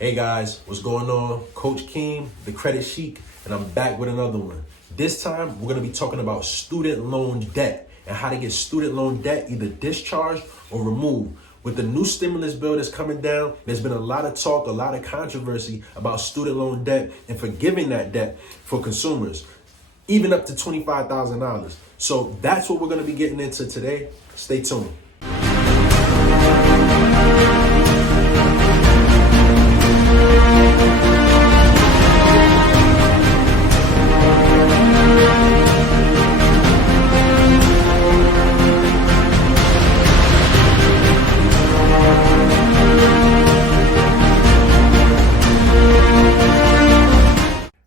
Hey guys, what's going on? Coach Keem, the Credit Sheik, and I'm back with another one. This time, we're gonna be talking about student loan debt and how to get student loan debt either discharged or removed. With the new stimulus bill that's coming down, there's been a lot of talk, a lot of controversy about student loan debt and forgiving that debt for consumers, even up to $25,000. So that's what we're gonna be getting into today. Stay tuned.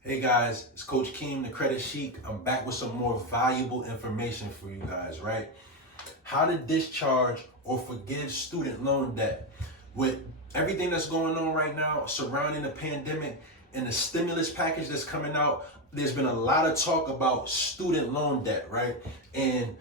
Hey guys, it's Coach Keem, the Credit Sheik. I'm back with some more valuable information for you guys, right? How to discharge or forgive student loan debt. With everything that's going on right now surrounding the pandemic and the stimulus package that's coming out, there's been a lot of talk about student loan debt, right? And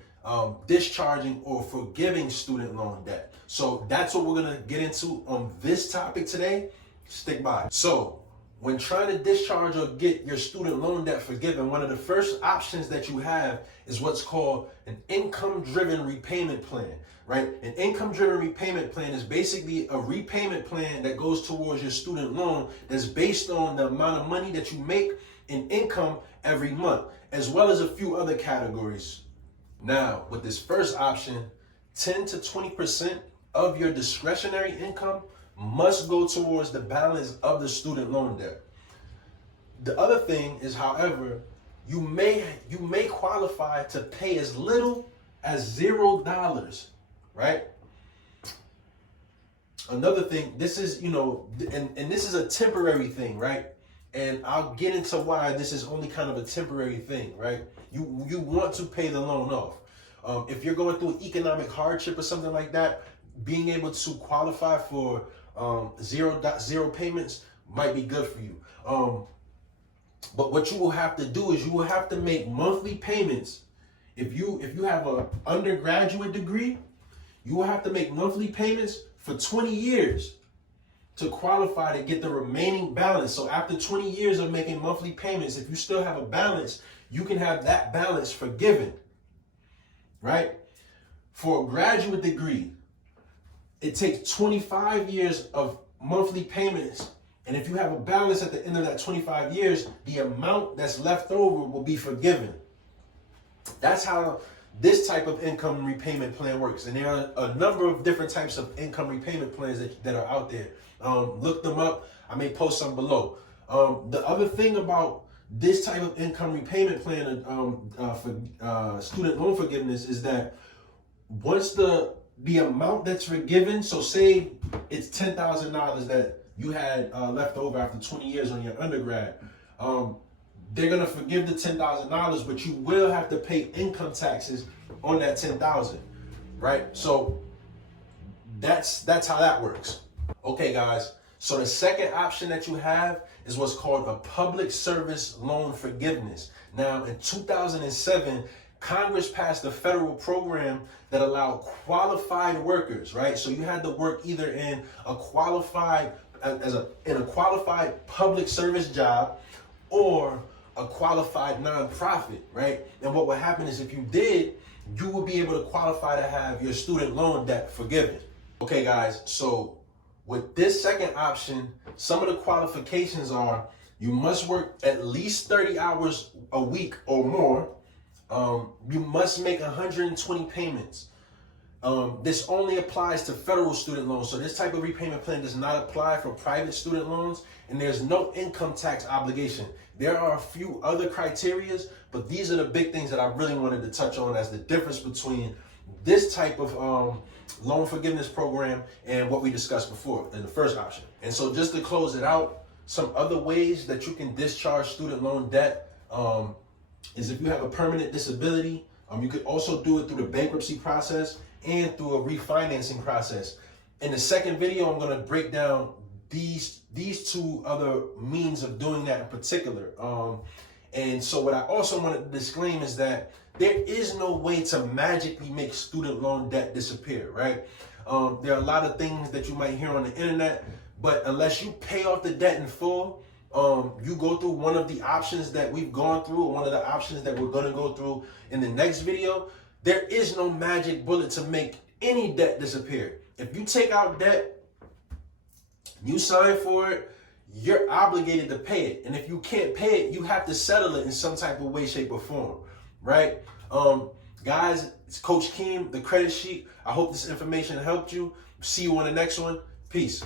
discharging or forgiving student loan debt. So that's what we're gonna get into on this topic today. Stick by. So, when trying to discharge or get your student loan debt forgiven, one of the first options that you have is what's called an income-driven repayment plan, right? An income-driven repayment plan is basically a repayment plan that goes towards your student loan that's based on the amount of money that you make in income every month, as well as a few other categories. Now, with this first option, 10 to 20% of your discretionary income must go towards the balance of the student loan debt. The other thing is, however, you may qualify to pay as little as $0, right? Another thing, this is, and this is a temporary thing, right? And I'll get into why this is only kind of a temporary thing, right? You want to pay the loan off. If you're going through economic hardship or something like that, being able to qualify for zero payments might be good for you. But what you will have to do is you will have to make monthly payments. If you have an undergraduate degree, you will have to make monthly payments for 20 years to qualify to get the remaining balance. So after 20 years of making monthly payments, if you still have a balance, you can have that balance forgiven, right? For a graduate degree, it takes 25 years of monthly payments. And if you have a balance at the end of that 25 years, the amount that's left over will be forgiven. That's how this type of income repayment plan works. And there are a number of different types of income repayment plans that are out there. Look them up. I may post some below. The other thing about this type of income repayment plan for student loan forgiveness is that once the amount that's forgiven, so say it's $10,000 that you had left over after 20 years on your undergrad, they're gonna forgive the $10,000, but you will have to pay income taxes on that $10,000, right? So that's how that works. Okay, guys. So the second option that you have is what's called a public service loan forgiveness. Now, in 2007, Congress passed a federal program that allowed qualified workers, right? So you had to work either in a qualified public service job or a qualified nonprofit, right? And what would happen is if you did, you would be able to qualify to have your student loan debt forgiven. Okay, guys, so with this second option, some of the qualifications are you must work at least 30 hours a week or more. You must make 120 payments. This only applies to federal student loans. So this type of repayment plan does not apply for private student loans, and there's no income tax obligation. There are a few other criterias, but these are the big things that I really wanted to touch on as the difference between this type of loan forgiveness program and what we discussed before in the first option. And so just to close it out, some other ways that you can discharge student loan debt is if you have a permanent disability. You could also do it through the bankruptcy process and through a refinancing process. In the second video, I'm going to break down these two other means of doing that in particular. And so what I also want to disclaim is that there is no way to magically make student loan debt disappear, right? There are a lot of things that you might hear on the internet But unless you pay off the debt in full, you go through one of the options that we've gone through, or one of the options that we're going to go through in the next video, there is no magic bullet to make any debt disappear. If you take out debt, you sign for it, you're obligated to pay it. And if you can't pay it, you have to settle it in some type of way, shape, or form, right? Guys, it's Coach Keem, the credit sheet. I hope this information helped you. See you on the next one. Peace.